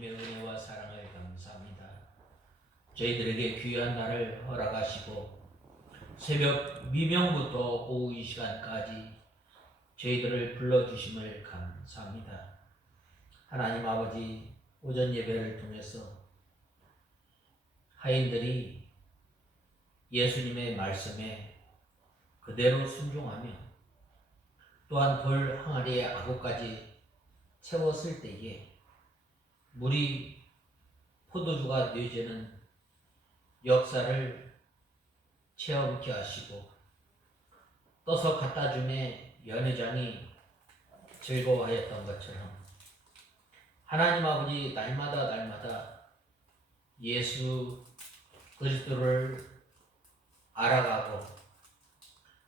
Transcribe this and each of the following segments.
주님의 은혜와 사랑을 감사합니다. 저희들에게 귀한 날을 허락하시고 새벽 미명부터 오후 이 시간까지 저희들을 불러주심을 감사합니다. 하나님 아버지, 오전 예배를 통해서 하인들이 예수님의 말씀에 그대로 순종하며 또한 돌 항아리에 아구까지 채웠을 때에 물이 포도주가 되어지는 역사를 체험케 하시고 떠서 갖다 주매 연회장이 즐거워하였던 것처럼 하나님 아버지 날마다 예수 그리스도를 알아가고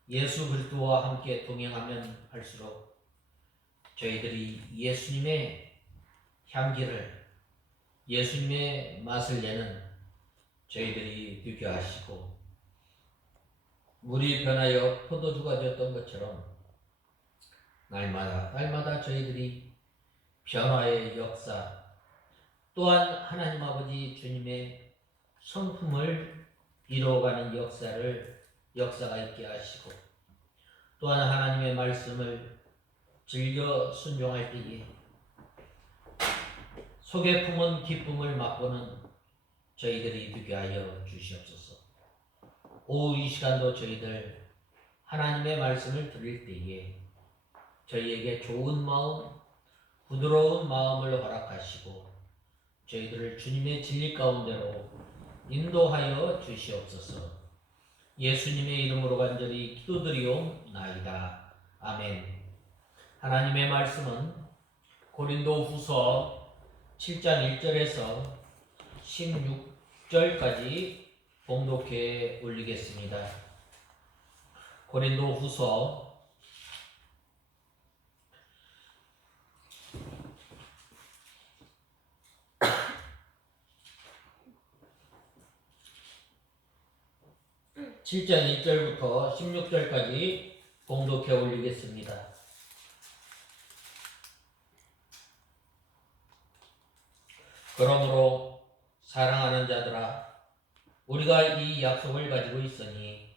예수 그리스도와 함께 동행하면 할수록 저희들이 예수님의 향기를, 예수님의 맛을 내는 저희들이 되게 하시고 물이 변하여 포도주가 되었던 것처럼 날마다 저희들이 변화의 역사, 또한 하나님 아버지 주님의 성품을 이루어가는 역사가 있게 하시고 또한 하나님의 말씀을 즐겨 순종할 때에 속에 품은 기쁨을 맛보는 저희들이 되게 하여 주시옵소서. 오후 이 시간도 저희들 하나님의 말씀을 들을 때에 저희에게 좋은 마음, 부드러운 마음을 허락하시고 저희들을 주님의 진리 가운데로 인도하여 주시옵소서. 예수님의 이름으로 간절히 기도드리옵나이다. 아멘. 하나님의 말씀은 고린도후서 7장 1절에서 16절까지 봉독해 올리겠습니다. 고린도후서 7장 1절부터 16절까지 봉독해 올리겠습니다. 그러므로 사랑하는 자들아, 우리가 이 약속을 가지고 있으니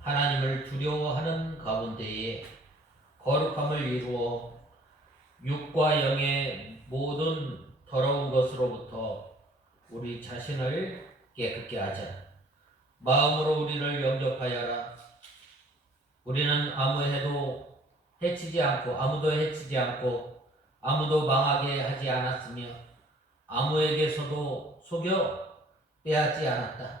하나님을 두려워하는 가운데에 거룩함을 이루어 육과 영의 모든 더러운 것으로부터 우리 자신을 깨끗게 하자. 마음으로 우리를 영접하여라. 우리는 아무도 해치지 않고 아무도 망하게 하지 않았으며 아무에게서도 속여 빼앗지 않았다.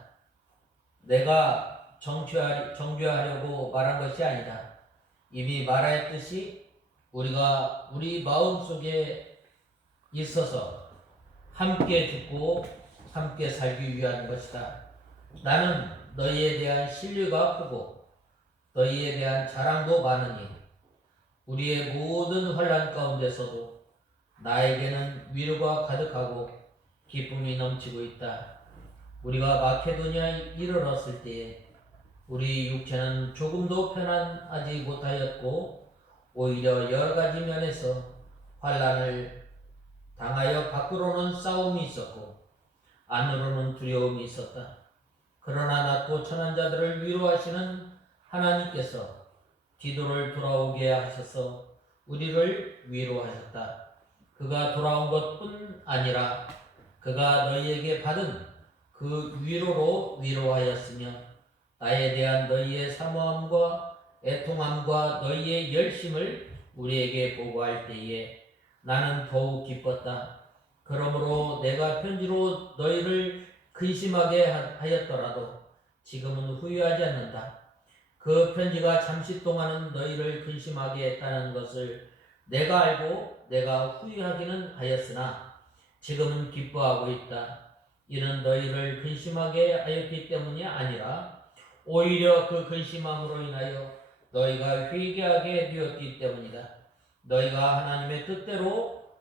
내가 정죄하려고 말한 것이 아니다. 이미 말하였듯이 우리가 우리 마음속에 있어서 함께 죽고 함께 살기 위한 것이다. 나는 너희에 대한 신뢰가 크고 너희에 대한 자랑도 많으니 우리의 모든 환난 가운데서도 나에게는 위로가 가득하고 기쁨이 넘치고 있다. 우리가 마케도니아에 이르렀을 때에 우리 육체는 조금도 편안하지 못하였고 오히려 여러 가지 면에서 환난을 당하여 밖으로는 싸움이 있었고 안으로는 두려움이 있었다. 그러나 낮고 천한 자들을 위로하시는 하나님께서 디도를 돌아오게 하셔서 우리를 위로하셨다. 그가 돌아온 것뿐 아니라 그가 너희에게 받은 그 위로로 위로하였으며 나에 대한 너희의 사모함과 애통함과 너희의 열심을 우리에게 보고할 때에 나는 더욱 기뻤다. 그러므로 내가 편지로 너희를 근심하게 하였더라도 지금은 후회하지 않는다. 그 편지가 잠시 동안은 너희를 근심하게 했다는 것을 내가 알고 내가 후회하기는 하였으나 지금은 기뻐하고 있다. 이는 너희를 근심하게 하였기 때문이 아니라 오히려 그 근심함으로 인하여 너희가 회개하게 되었기 때문이다. 너희가 하나님의 뜻대로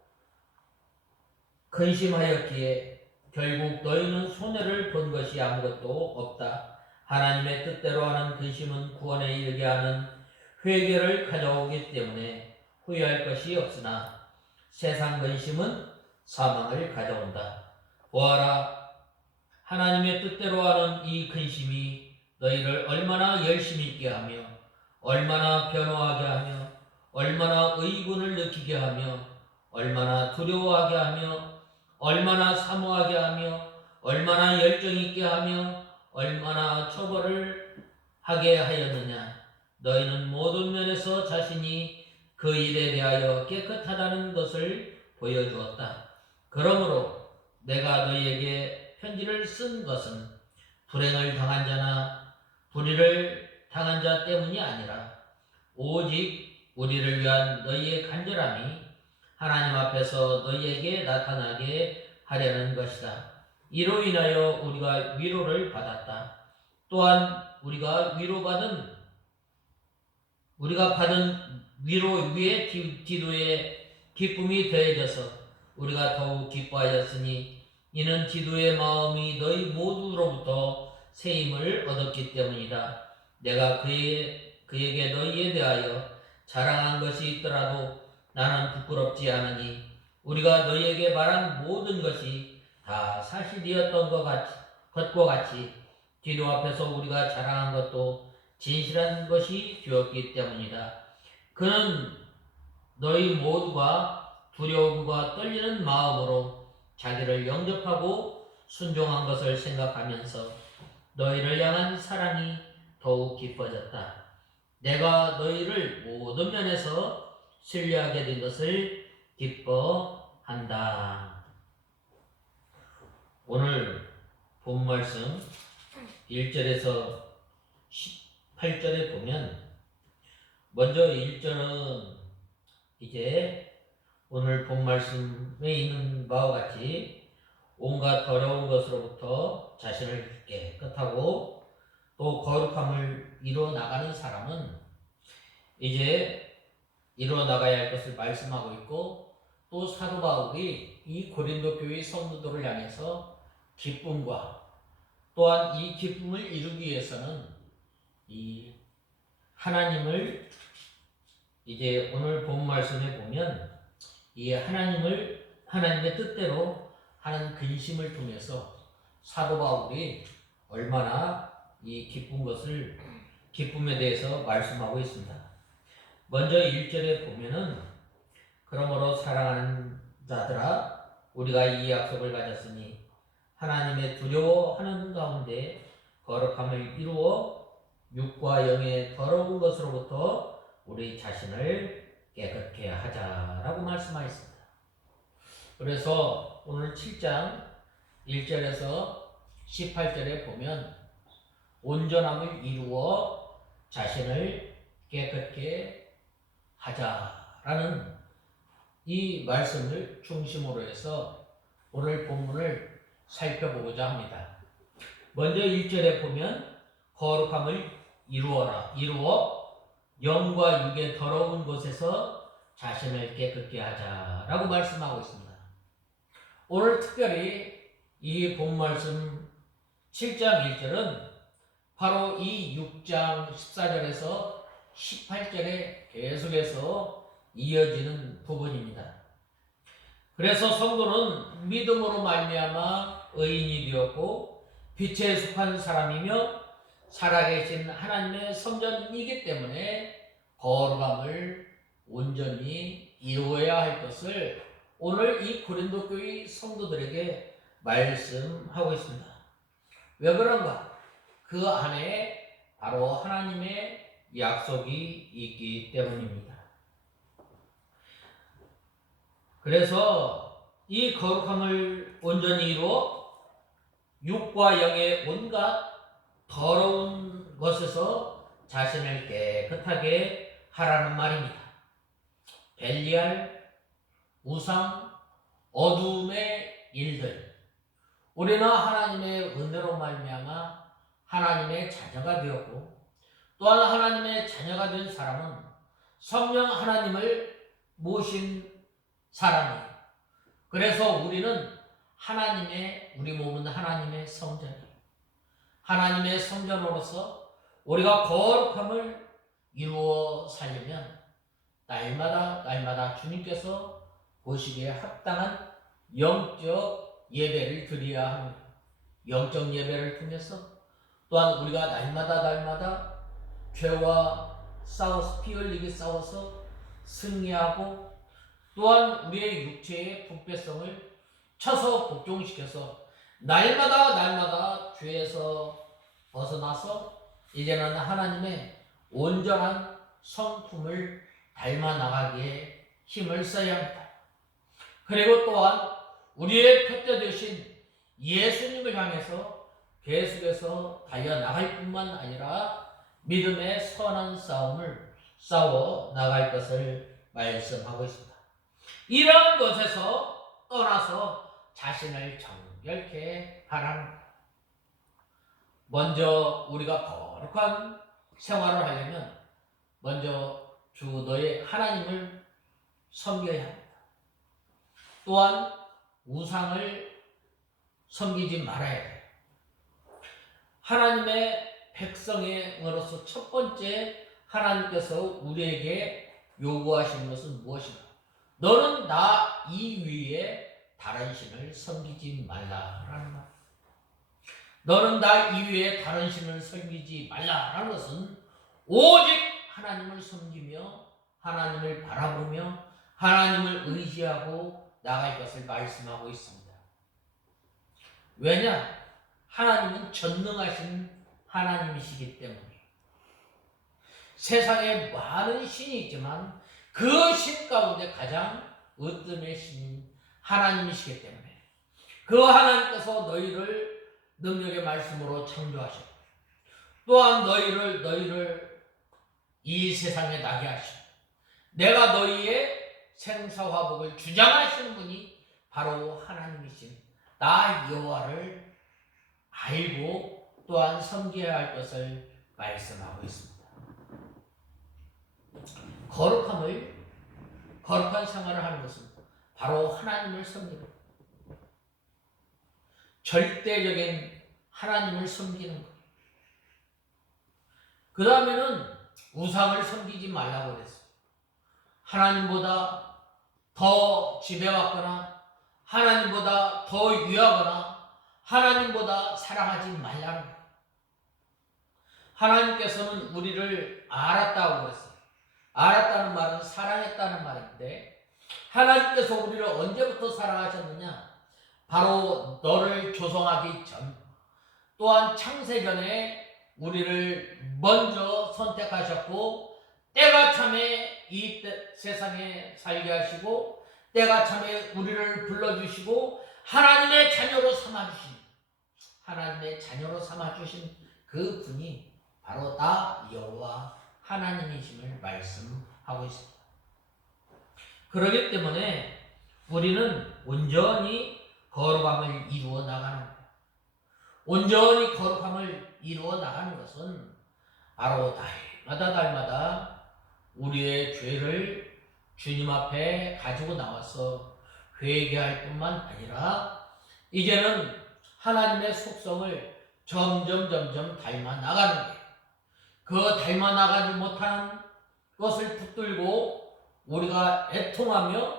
근심하였기에 결국 너희는 손해를 본 것이 아무것도 없다. 하나님의 뜻대로 하는 근심은 구원에 이르게 하는 회개를 가져오기 때문에 후회할 것이 없으나 세상 근심은 사망을 가져온다. 보아라, 하나님의 뜻대로 하는 이 근심이 너희를 얼마나 열심히 있게 하며 얼마나 변호하게 하며 얼마나 의분을 느끼게 하며 얼마나 두려워하게 하며 얼마나 사모하게 하며 얼마나 열정 있게 하며 얼마나 처벌을 하게 하였느냐. 너희는 모든 면에서 자신이 그 일에 대하여 깨끗하다는 것을 보여주었다. 그러므로 내가 너희에게 편지를 쓴 것은 불행을 당한 자나 불의를 당한 자 때문이 아니라 오직 우리를 위한 너희의 간절함이 하나님 앞에서 너희에게 나타나게 하려는 것이다. 이로 인하여 우리가 위로를 받았다. 또한 우리가 받은 위로 위에 디도의 기쁨이 더해져서 우리가 더욱 기뻐하였으니 이는 디도의 마음이 너희 모두로부터 새 힘을 얻었기 때문이다. 내가 그에게 너희에 대하여 자랑한 것이 있더라도 나는 부끄럽지 않으니 우리가 너희에게 말한 모든 것이 다 사실이었던 것과 같이 디도 앞에서 우리가 자랑한 것도 진실한 것이 되었기 때문이다. 그는 너희 모두가 두려움과 떨리는 마음으로 자기를 영접하고 순종한 것을 생각하면서 너희를 향한 사랑이 더욱 깊어졌다. 내가 너희를 모든 면에서 신뢰하게 된 것을 기뻐한다. 오늘 본 말씀 1절에서 18절에 보면 먼저 1절은 이제 오늘 본 말씀에 있는 바와 같이 온갖 더러운 것으로부터 자신을 깨끗하고 또 거룩함을 이루어 나가는 사람은 이제 이루어 나가야 할 것을 말씀하고 있고, 또 사도 바울이 이 고린도 교회 성도들을 향해서 기쁨과 또한 이 기쁨을 이루기 위해서는 이 하나님을 이제 오늘 본 말씀에 보면 이 하나님의 뜻대로 하는 근심을 통해서 사도 바울이 얼마나 이 기쁨에 대해서 말씀하고 있습니다. 먼저 1절에 보면은 그러므로 사랑하는 자들아 우리가 이 약속을 가졌으니 하나님의 두려워하는 가운데 거룩함을 이루어 육과 영의 더러운 것으로부터 우리 자신을 깨끗게 하자라고 말씀하셨습니다. 그래서 오늘 7장 1절에서 18절에 보면 온전함을 이루어 자신을 깨끗게 하자라는 이 말씀을 중심으로 해서 오늘 본문을 살펴보고자 합니다. 먼저 1절에 보면 거룩함을 이루어 영과 육의 더러운 곳에서 자신을 깨끗게 하자라고 말씀하고 있습니다. 오늘 특별히 이 본 말씀 7장 1절은 바로 이 6장 14절에서 18절에 계속해서 이어지는 부분입니다. 그래서 성도는 믿음으로 말미암아 의인이 되었고 빛에 속한 사람이며 살아계신 하나님의 성전이기 때문에 거룩함을 온전히 이루어야 할 것을 오늘 이 고린도 교회 성도들에게 말씀하고 있습니다. 왜 그런가? 그 안에 바로 하나님의 약속이 있기 때문입니다. 그래서 이 거룩함을 온전히 이루어 육과 영의 온갖 더러운 것에서 자신을 깨끗하게 하라는 말입니다. 벨리알, 우상, 어둠의 일들, 우리는 하나님의 은혜로 말미암아 하나님의 자녀가 되었고, 또한 하나님의 자녀가 된 사람은 성령 하나님을 모신 사람이에요. 그래서 우리는 우리 몸은 하나님의 성전이에요. 하나님의 성전으로서 우리가 거룩함을 이루어 살려면 날마다 주님께서 보시기에 합당한 영적 예배를 드려야 합니다. 영적 예배를 통해서 또한 우리가 날마다 죄와 싸워서 피 흘리게 싸워서 승리하고 또한 우리의 육체의 부패성을 쳐서 복종시켜서 날마다 죄에서 벗어나서 이제는 하나님의 온전한 성품을 닮아 나가기에 힘을 써야 합니다. 그리고 또한 우리의 표대 되신 예수님을 향해서 계속해서 달려나갈 뿐만 아니라 믿음의 선한 싸움을 싸워 나갈 것을 말씀하고 있습니다. 이런 것에서 떠나서 자신을 정결케 하라는, 먼저 우리가 거룩한 생활을 하려면 먼저 주 너의 하나님을 섬겨야 합니다. 또한 우상을 섬기지 말아야 해요. 하나님의 백성으로서 첫 번째 하나님께서 우리에게 요구하시는 것은 무엇인가? 너는 나 이외에 다른 신을 섬기지 말라라는 말. 너는 나 이외에 다른 신을 섬기지 말라라는 것은 오직 하나님을 섬기며 하나님을 바라보며 하나님을 의지하고 나갈 것을 말씀하고 있습니다. 왜냐? 하나님은 전능하신 하나님이시기 때문에 세상에 많은 신이 있지만 그 신 가운데 가장 으뜸의 신인 하나님이시기 때문에 그 하나님께서 너희를 능력의 말씀으로 창조하셨고 또한 너희를 이 세상에 나게 하시고 내가 너희의 생사화복을 주장하시는 분이 바로 하나님이신 나 여호와를 알고 또한 섬겨야 할 것을 말씀하고 있습니다. 거룩한 생활을 하는 것은 바로 하나님을 섬기는 것, 절대적인 하나님을 섬기는 것. 그 다음에는 우상을 섬기지 말라고 그랬어요. 하나님보다 더 지배받거나 하나님보다 더 유하거나 하나님보다 사랑하지 말라는 거예요. 하나님께서는 우리를 알았다고 그랬어요. 알았다는 말은 사랑했다는 말인데 하나님께서 우리를 언제부터 사랑하셨느냐? 바로 너를 조성하기 전, 또한 창세전에 우리를 먼저 선택하셨고 때가 참에 이 세상에 살게 하시고 때가 참에 우리를 불러주시고 하나님의 자녀로 삼아주신 그 분이 바로 나 여호와 하나님이심을 말씀하고 있습니다. 그렇기 때문에 우리는 온전히 거룩함을 이루어 나가는 거예요. 온전히 거룩함을 이루어 나가는 것은 바로 날마다 우리의 죄를 주님 앞에 가지고 나와서 회개할 뿐만 아니라 이제는 하나님의 속성을 점점 닮아 나가는 거예요. 그 닮아 나가지 못한 것을 붙들고 우리가 애통하며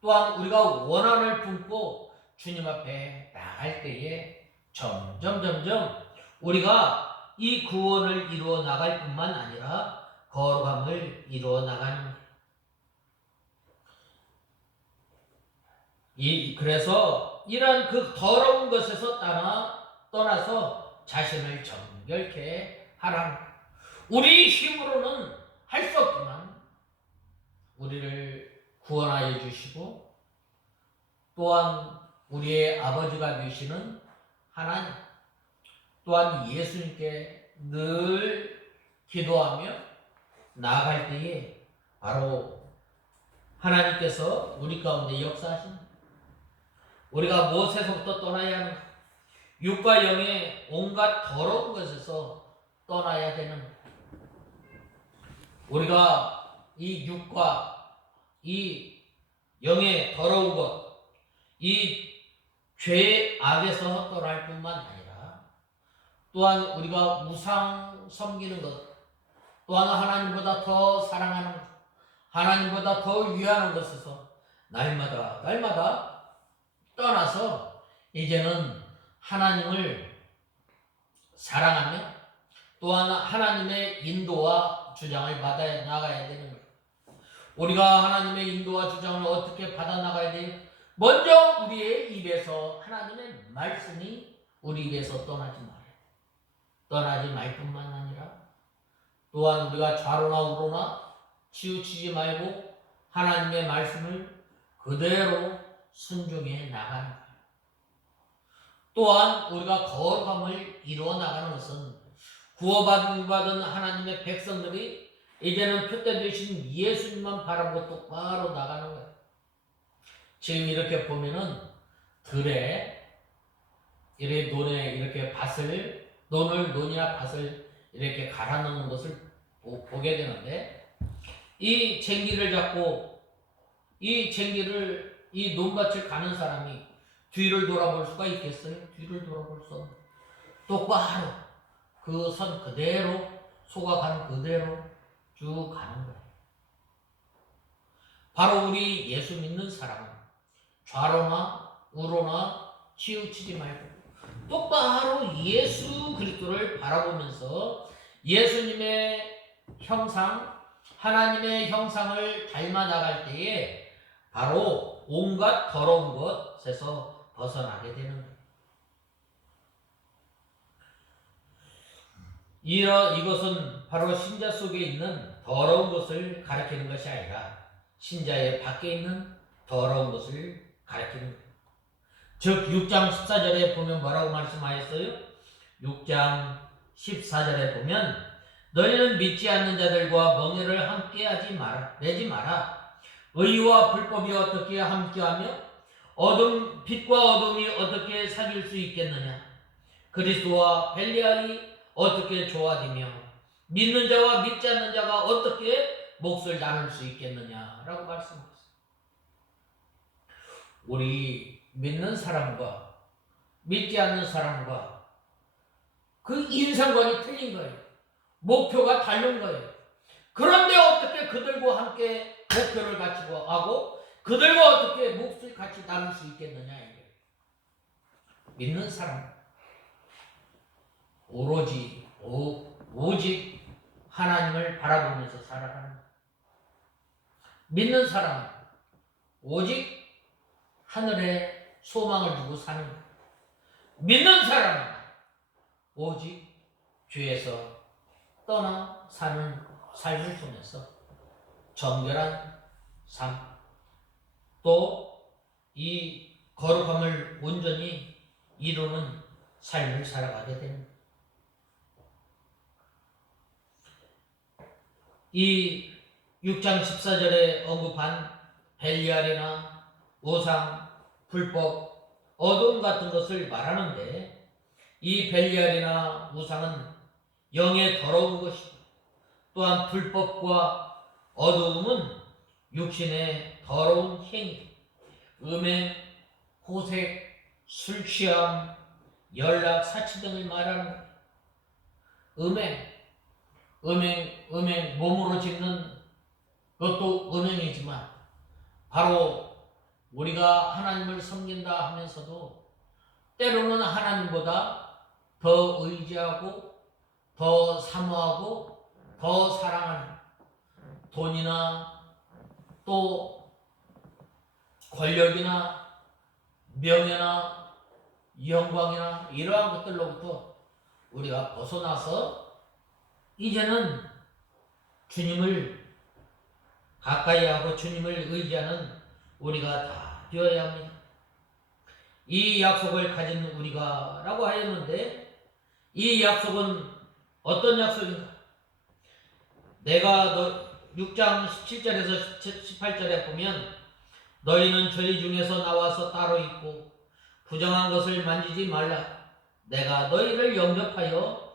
또한 우리가 원한을 품고 주님 앞에 나갈 때에 점점 우리가 이 구원을 이루어 나갈 뿐만 아니라 거룩함을 이루어 나가는 거예요. 그래서 이러한 그 더러운 것에서 떠나서 자신을 정결케 하라는 거예요. 우리 힘으로는 할 수 없지만 우리를 구원하여 주시고 또한 우리의 아버지가 되시는 하나님, 또한 예수님께 늘 기도하며 나아갈 때에 바로 하나님께서 우리 가운데 역사하십니다. 우리가 무엇에서부터 떠나야 하는가? 육과 영의 온갖 더러운 것에서 떠나야 되는 거예요. 우리가 이 육과 이 영의 더러운 것, 이 죄의 악에서 떠날 뿐만 아니라 또한 우리가 우상 섬기는 것, 또한 하나님보다 더 사랑하는 것, 하나님보다 더 위하는 것에서 날마다 떠나서 이제는 하나님을 사랑하며 또한 하나님의 인도와 주장을 받아 나가야 되는 거예요. 우리가 하나님의 인도와 주장을 어떻게 받아 나가야 돼요? 먼저 우리의 입에서 하나님의 말씀이 우리 입에서 떠나지 말아요. 떠나지 말 뿐만 아니라 또한 우리가 좌로나 우로나 치우치지 말고 하나님의 말씀을 그대로 순종해 나가는 거예요. 또한 우리가 거룩함을 이루어 나가는 것은 구원받은 하나님의 백성들이 이제는 표대 되신 예수님만 바라보고 똑바로 나가는 거예요. 지금 이렇게 보면은 들에 이렇게 논에 이렇게 논이나 밭을 이렇게 갈아 넣는 것을 보게 되는데, 이 쟁기를 잡고 이 논밭을 가는 사람이 뒤를 돌아볼 수가 있겠어요? 뒤를 돌아볼 수 없는, 똑바로 그 선 그대로 속아가는 그대로 쭉 가는 거예요. 바로 우리 예수 믿는 사람은 좌로나 우로나 치우치지 말고 똑바로 예수 그리스도를 바라보면서 예수님의 형상, 하나님의 형상을 닮아 나갈 때에 바로 온갖 더러운 것에서 벗어나게 되는 거예요. 이것은 바로 신자 속에 있는 더러운 것을 가리키는 것이 아니라 신자의 밖에 있는 더러운 것을 가리키는 거예요. 즉 6장 14절에 보면 뭐라고 말씀하였어요? 6장 14절에 보면 너희는 믿지 않는 자들과 멍에를 함께하지 마라, 내지 마라. 의와 불법이 어떻게 함께하며 빛과 어둠이 어떻게 사귈 수 있겠느냐? 그리스도와 벨리알이 어떻게 조화되며 믿는 자와 믿지 않는 자가 어떻게 몫을 나눌 수 있겠느냐라고 말씀하셨어요. 우리 믿는 사람과 믿지 않는 사람과 그 인상관이 틀린 거예요. 목표가 다른 거예요. 그런데 어떻게 그들과 함께 목표를 같이 하고 그들과 어떻게 몫을 같이 나눌 수 있겠느냐 이거예요. 믿는 사람 오직 하나님을 바라보면서 살아가는 거예요. 믿는 사람은 오직 하늘에 소망을 두고 사는 거예요. 믿는 사람은 오직 죄에서 떠나 사는 삶을 통해서 정결한 삶, 또 이 거룩함을 온전히 이루는 삶을 살아가게 됩니다. 이 6장 14절에 언급한 벨리알이나 우상, 불법, 어둠 같은 것을 말하는데, 이 벨리알이나 우상은 영의 더러운 것이고 또한 불법과 어두움은 육신의 더러운 행위, 음행, 호색, 술 취함, 연락, 사치 등을 말하는 거예요. 음행, 몸으로 짓는 것도 음행이지만 바로 우리가 하나님을 섬긴다 하면서도 때로는 하나님보다 더 의지하고 더 사모하고 더 사랑하는 돈이나 또 권력이나 명예나 영광이나 이러한 것들로부터 우리가 벗어나서 이제는 주님을 가까이 하고 주님을 의지하는 우리가 다 되어야 합니다. 이 약속을 가진 우리가 라고 하였는데, 이 약속은 어떤 약속인가? 내가 6장 17절에서 18절에 보면 너희는 저희 중에서 나와서 따로 있고 부정한 것을 만지지 말라. 내가 너희를 영접하여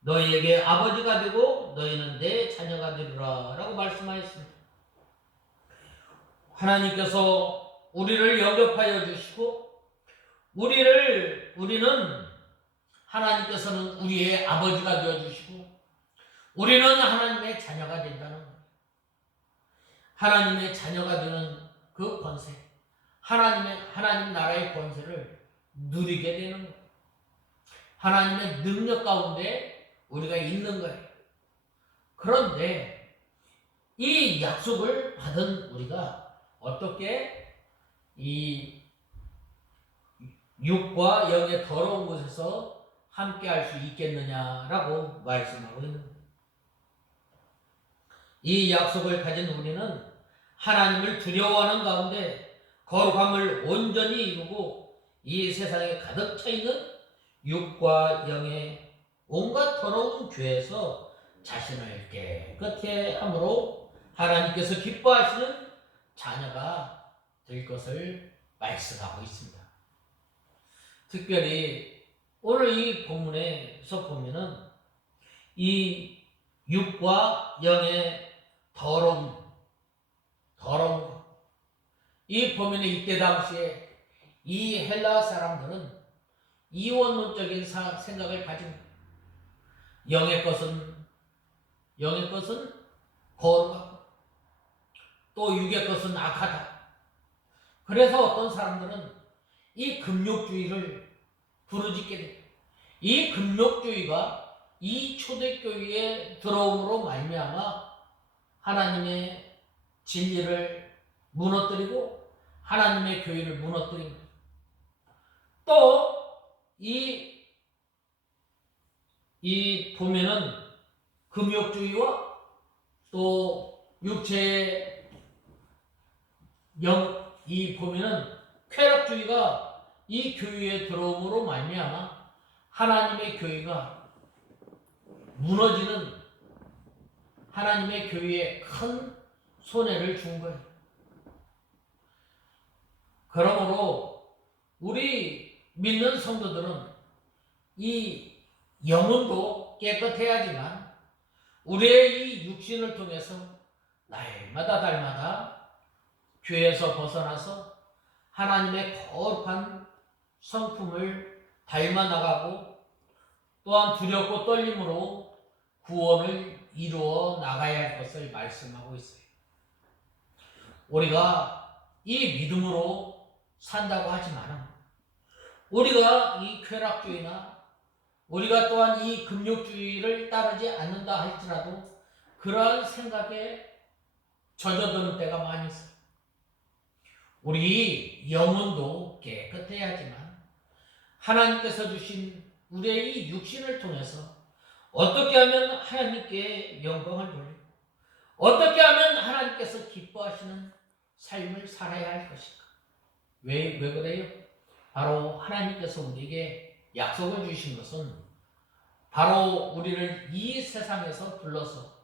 너희에게 아버지가 되고 너희는 내 자녀가 되리라 라고 말씀하였습니다. 하나님께서 우리를 영접하여 주시고 우리는 하나님께서는 우리의 아버지가 되어 주시고 우리는 하나님의 자녀가 된다는 거예요. 하나님의 자녀가 되는 그 권세, 하나님 나라의 권세를 누리게 되는 거예요. 하나님의 능력 가운데 우리가 있는 거예요. 그런데 이 약속을 받은 우리가 어떻게 이 육과 영의 더러운 곳에서 함께 할 수 있겠느냐라고 말씀하고 있는 거예요. 이 약속을 가진 우리는 하나님을 두려워하는 가운데 거룩함을 온전히 이루고 이 세상에 가득 차 있는 육과 영의 온갖 더러운 죄에서 자신을 깨끗게 함으로 하나님께서 기뻐하시는 자녀가 될 것을 말씀하고 있습니다. 특별히 오늘 이 본문에서 보면은 이 육과 영의 더러움 이 보면은 이때 당시에 이 헬라 사람들은 이원론적인 생각을 가진 영의 것은 거룩하고 또 육의 것은 악하다. 그래서 어떤 사람들은 이 금욕주의를 부르짖게 돼요. 이 금욕주의가 이 초대교회에 들어옴으로 말미암아 하나님의 진리를 무너뜨리고 하나님의 교회를 무너뜨린 거예요. 또 이 보면은 금욕주의와 또 육체의 이 보면은 쾌락주의가 이 교회에 들어옴으로 말미암아 하나님의 교회가 무너지는 하나님의 교회에 큰 손해를 준 거예요. 그러므로 우리 믿는 성도들은 이 영혼도 깨끗해야지만 우리의 이 육신을 통해서 날마다 죄에서 벗어나서 하나님의 거룩한 성품을 닮아 나가고 또한 두렵고 떨림으로 구원을 이루어 나가야 할 것을 말씀하고 있어요. 우리가 이 믿음으로 산다고 하지만 우리가 이 쾌락주의나 우리가 또한 이 금욕주의를 따르지 않는다 할지라도 그러한 생각에 젖어드는 때가 많이 있어요. 우리 영혼도 깨끗해야지만 하나님께서 주신 우리의 이 육신을 통해서 어떻게 하면 하나님께 영광을 돌리고 어떻게 하면 하나님께서 기뻐하시는 삶을 살아야 할 것인가? 왜 그래요? 바로 하나님께서 우리에게 약속을 주신 것은 바로 우리를 이 세상에서 불러서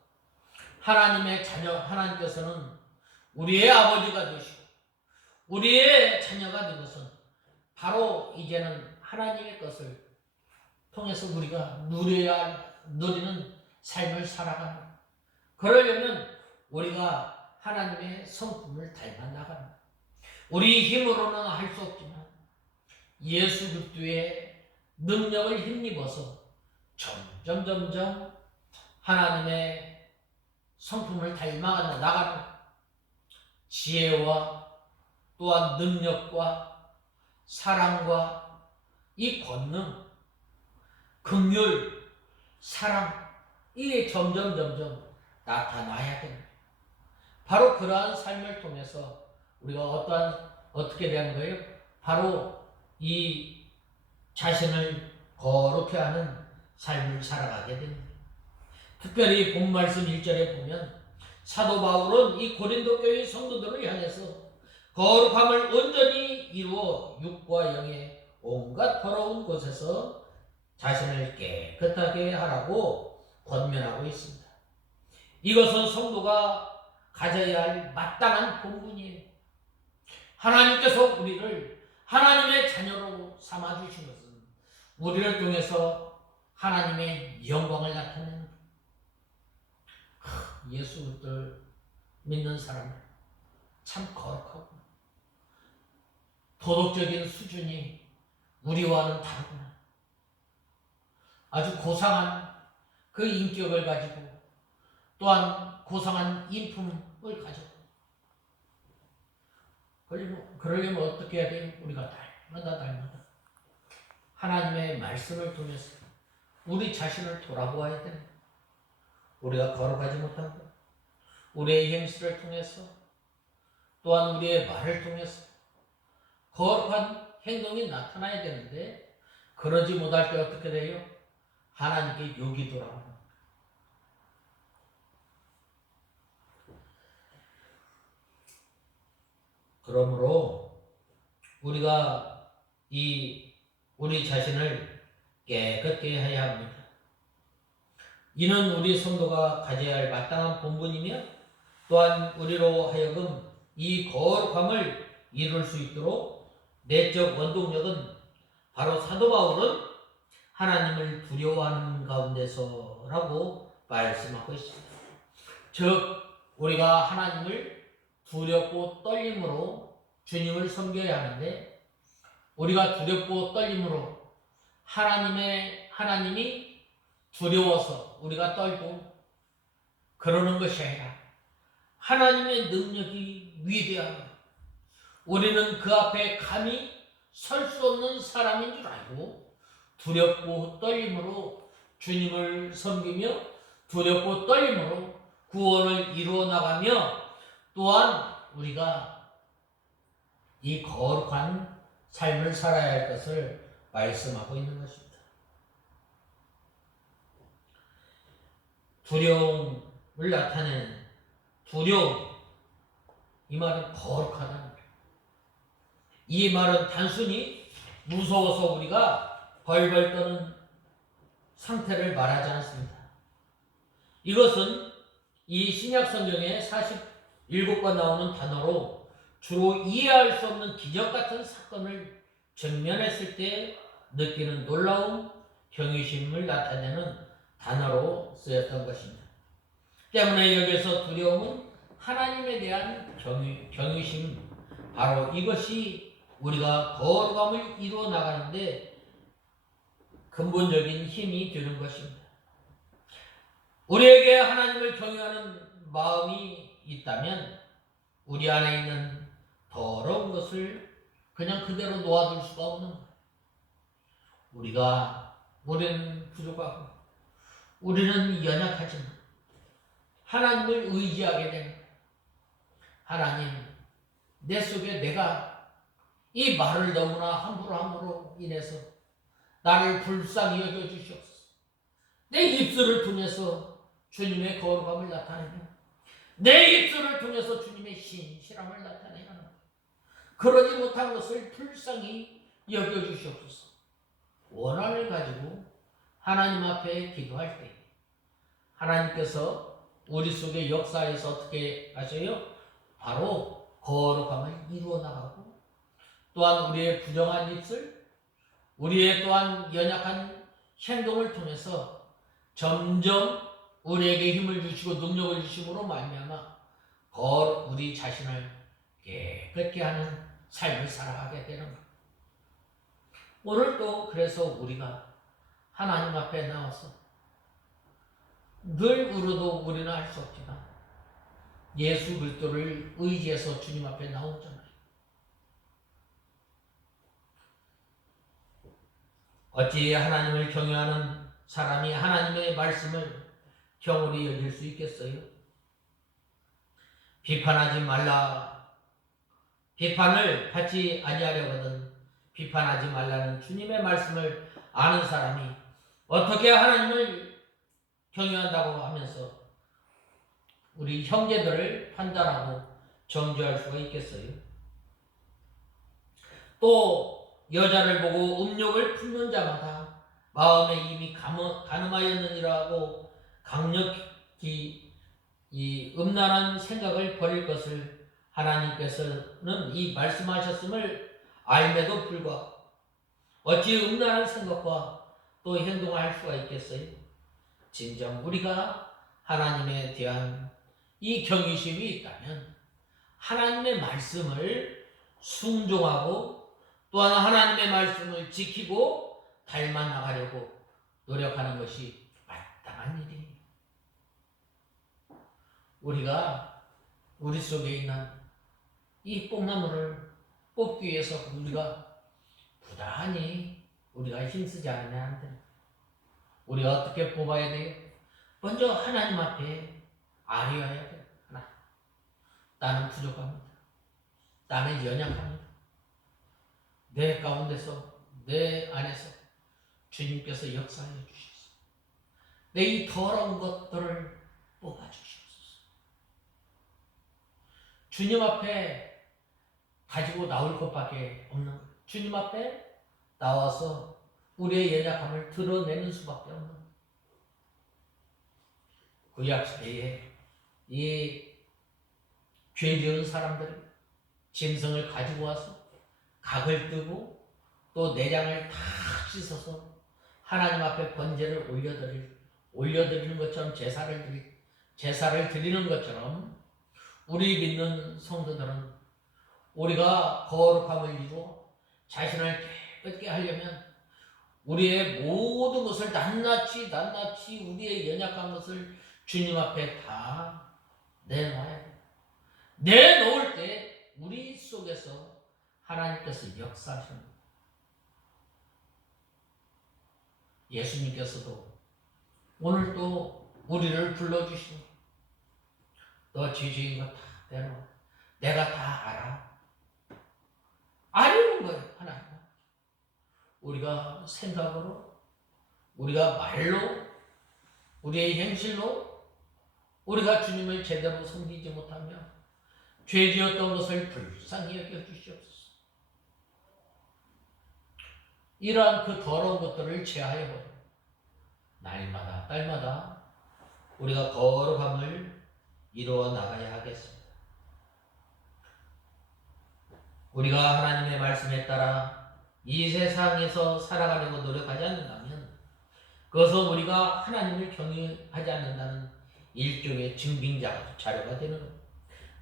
하나님의 자녀, 하나님께서는 우리의 아버지가 되시고 우리의 자녀가 된 것은 바로 이제는 하나님의 것을 통해서 우리가 누리는 삶을 살아가는 거예요. 그러려면 우리가 하나님의 성품을 닮아 나가는 거예요. 우리 힘으로는 할 수 없지만 예수 그리스도의 능력을 힘입어서 점점 하나님의 성품을 닮아 나가는 지혜와 또한 능력과 사랑과 이 권능, 긍휼, 사랑 이게 점점 나타나야 됩니다. 바로 그러한 삶을 통해서 우리가 어떻게 되는 거예요? 바로 이 자신을 거룩해 하는 삶을 살아가게 됩니다. 특별히 본 말씀 1절에 보면 사도 바울은 이 고린도 교회 성도들을 향해서 거룩함을 온전히 이루어 육과 영의 온갖 더러운 곳에서 자신을 깨끗하게 하라고 권면하고 있습니다. 이것은 성도가 가져야 할 마땅한 본분이에요. 하나님께서 우리를 하나님의 자녀로 삼아주신 것은 우리를 통해서 하나님의 영광을 나타내는 거예요. 예수 그리스도를 믿는 사람은 참 거룩하고 도덕적인 수준이 우리와는 다르구나. 아주 고상한 그 인격을 가지고 또한 고상한 인품을 가지고 그러려면 어떻게 해야 돼요? 우리가 닮아다. 하나님의 말씀을 통해서 우리 자신을 돌아보아야 됩니다. 우리가 거룩하지 못한 것, 우리의 행실을 통해서 또한 우리의 말을 통해서 거룩한 행동이 나타나야 되는데 그러지 못할 때 어떻게 돼요? 하나님께 욕이 돌아옵니다. 그러므로 우리가 우리 자신을 깨끗게 해야 합니다. 이는 우리 성도가 가져야 할 마땅한 본분이며 또한 우리로 하여금 이 거룩함을 이룰 수 있도록 내적 원동력은 바로 사도 바울은 하나님을 두려워하는 가운데서라고 말씀하고 있습니다. 즉 우리가 하나님을 두렵고 떨림으로 주님을 섬겨야 하는데 우리가 두렵고 떨림으로 하나님이 두려워서 우리가 떨고 그러는 것이 아니라 하나님의 능력이 위대하며 우리는 그 앞에 감히 설 수 없는 사람인 줄 알고 두렵고 떨림으로 주님을 섬기며 두렵고 떨림으로 구원을 이루어 나가며 또한 우리가 이 거룩한 삶을 살아야 할 것을 말씀하고 있는 것입니다. 두려움을 나타내는 두려움, 이 말은 거룩하다는 거예요. 이 말은 단순히 무서워서 우리가 벌벌 떠는 상태를 말하지 않습니다. 이것은 이 신약 성경에 47번 나오는 단어로 주로 이해할 수 없는 기적 같은 사건을 직면했을 때 느끼는 놀라운 경외심을 나타내는 단어로 쓰였던 것입니다. 때문에 여기서 두려움은 하나님에 대한 경외심, 바로 이것이 우리가 거룩함을 이루어 나가는데 근본적인 힘이 되는 것입니다. 우리에게 하나님을 경외하는 마음이 있다면 우리 안에 있는 더러운 것을 그냥 그대로 놓아둘 수가 없는 거예요. 우리는 부족하고 우리는 연약하지만 하나님을 의지하게 되는 거예요. 하나님, 내 속에 내가 이 말을 너무나 함부로 함으로 인해서 나를 불쌍히 여겨주시옵소서. 내 입술을 통해서 주님의 거룩함을 나타내며 내 입술을 통해서 주님의 신실함을 나타내는 거예요. 그러지 못한 것을 불쌍히 여겨주시옵소서. 원한을 가지고 하나님 앞에 기도할 때 하나님께서 우리 속에 역사에서 어떻게 하셔요? 바로 거룩함을 이루어 나가고 또한 우리의 부정한 입술, 우리의 또한 연약한 행동을 통해서 점점 우리에게 힘을 주시고 능력을 주심으로 말미암아 우리 자신을 깨끗게 하는 삶을 살아가게 되는 것. 오늘 또 그래서 우리가 하나님 앞에 나와서 늘 울어도 우리는 할 수 없지만 예수 그리스도를 의지해서 주님 앞에 나오잖아요. 어찌 하나님을 경외하는 사람이 하나님의 말씀을 경홀히 여길 수 있겠어요? 비판하지 말라. 비판을 받지 아니하려거든 비판하지 말라는 주님의 말씀을 아는 사람이 어떻게 하나님을 경외한다고 하면서 우리 형제들을 판단하고 정죄할 수가 있겠어요? 또 여자를 보고 음욕을 품는 자마다 마음에 이미 가늠하였느니라고 강력히 이 음란한 생각을 버릴 것을 하나님께서는 이 말씀하셨음을 알매도 불구하고 어찌 음란한 생각과 또 행동을 할 수가 있겠어요? 진정 우리가 하나님에 대한 이 경외심이 있다면 하나님의 말씀을 순종하고 또한 하나님의 말씀을 지키고 닮아 나가려고 노력하는 것이 마땅한 일입니다. 우리가 우리 속에 있는 이 뽕나무를 뽑기 위해서 우리가 부단히 우리가 힘쓰지 않으면 안 돼요. 우리가 어떻게 뽑아야 돼요? 먼저 하나님 앞에 아뢰어야 돼요. 하나님, 나는 부족합니다. 나는 연약합니다. 내 가운데서, 내 안에서 주님께서 역사해 주시옵소서. 내 이 더러운 것들을 뽑아 주시옵소서. 주님 앞에 가지고 나올 것밖에 없는 거예요. 주님 앞에 나와서 우리의 연약함을 드러내는 수밖에 없는 거예요. 구약 시대에 이 죄 지은 사람들이 짐승을 가지고 와서 각을 뜨고 또 내장을 다 씻어서 하나님 앞에 번제를 올려드리는 것처럼 제사를 드리는 것처럼 우리 믿는 성도들은 우리가 거룩함을 이루어 자신을 깨끗게 하려면 우리의 모든 것을 낱낱이 우리의 연약한 것을 주님 앞에 다 내놔야 돼요. 내놓을 때 우리 속에서 하나님께서 역사하시는 거예요. 예수님께서도 오늘 또 우리를 불러주시고 너 죄지은 거 다 내놔. 내가 다 알아. 아니는 거예요. 하나님. 우리가 생각으로, 우리가 말로, 우리의 행실로 우리가 주님을 제대로 섬기지 못하며 죄지었던 것을 불쌍히 여겨주시옵소서. 이러한 그 더러운 것들을 제하여 날마다 딸마다 우리가 거룩함을 이루어 나가야 하겠습니다. 우리가 하나님의 말씀에 따라 이 세상에서 살아가려고 노력하지 않는다면 그것은 우리가 하나님을 경외하지 않는다는 일종의 자료가 되는 겁니다.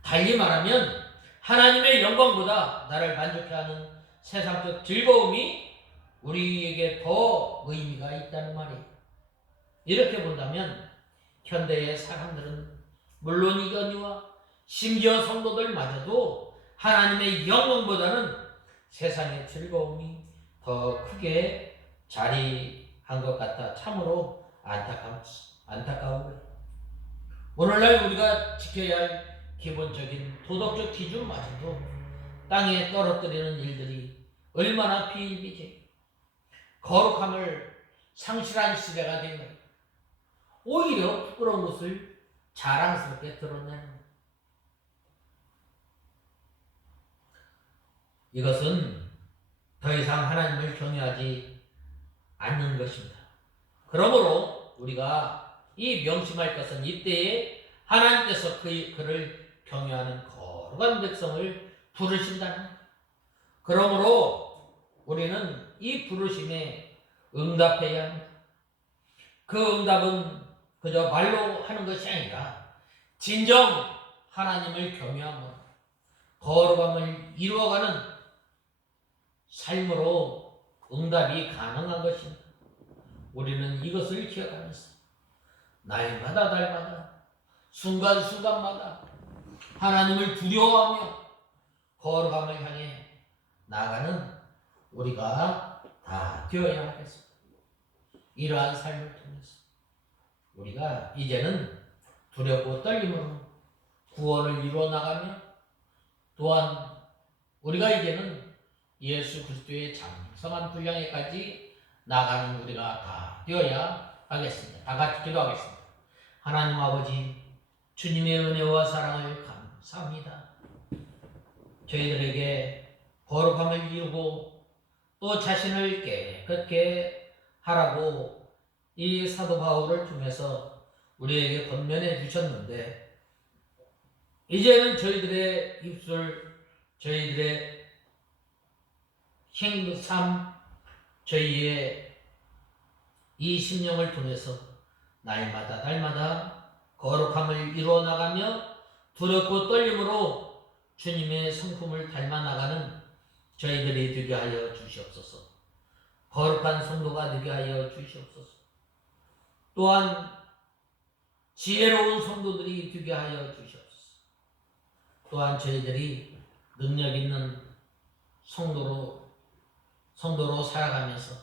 달리 말하면 하나님의 영광보다 나를 만족해 하는 세상적 즐거움이 우리에게 더 의미가 있다는 말이에요. 이렇게 본다면 현대의 사람들은 물론 이거니와 심지어 성도들마저도 하나님의 영광보다는 세상의 즐거움이 더 크게 자리한 것 같아 참으로 안타까운 거예요. 오늘날 우리가 지켜야 할 기본적인 도덕적 기준마저도 땅에 떨어뜨리는 일들이 얼마나 비일비재 거룩함을 상실한 시대가 된 거예요. 오히려 부끄러운 것을 자랑스럽게 드러내는 거예요. 이것은 더 이상 하나님을 경외하지 않는 것입니다. 그러므로 우리가 이 명심할 것은 이때에 하나님께서 그를 경외하는 거룩한 백성을 부르신다는 것. 그러므로 우리는 이 부르심에 응답해야 합니다. 그 응답은 그저 말로 하는 것이 아니라 진정 하나님을 경외하며 거룩함을 이루어가는 삶으로 응답이 가능한 것입니다. 우리는 이것을 기억하면서 날마다 순간순간마다 하나님을 두려워하며 거룩함을 향해 나가는 우리가 다 되어야 하겠습니다. 이러한 삶을 통해서 우리가 이제는 두렵고 떨림으로 구원을 이루어 나가며 또한 우리가 이제는 예수 그리스도의 장성한 분량에까지 나가는 우리가 다 되어야 하겠습니다. 다 같이 기도하겠습니다. 하나님 아버지, 주님의 은혜와 사랑을 감사합니다. 저희들에게 거룩함을 이루고 또 자신을 깨끗게 하라고 이 사도 바울을 통해서 우리에게 권면해 주셨는데 이제는 저희들의 입술, 저희들의 삶, 저희의 이 심령을 통해서 날마다 거룩함을 이루어 나가며 두렵고 떨림으로 주님의 성품을 닮아 나가는 저희들이 되게 하여 주시옵소서. 거룩한 성도가 되게 하여 주시옵소서. 또한 지혜로운 성도들이 되게 하여 주시옵소서. 또한 저희들이 능력 있는 성도로 살아가면서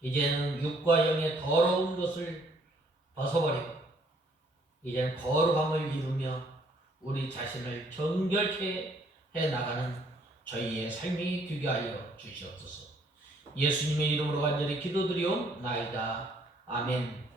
이제는 육과 영의 더러운 것을 벗어버리고 이제는 거룩함을 이루며 우리 자신을 정결케 해나가는 저희의 삶이 되게 하여 주시옵소서. 예수님의 이름으로 간절히 기도드리옵나이다. 아멘.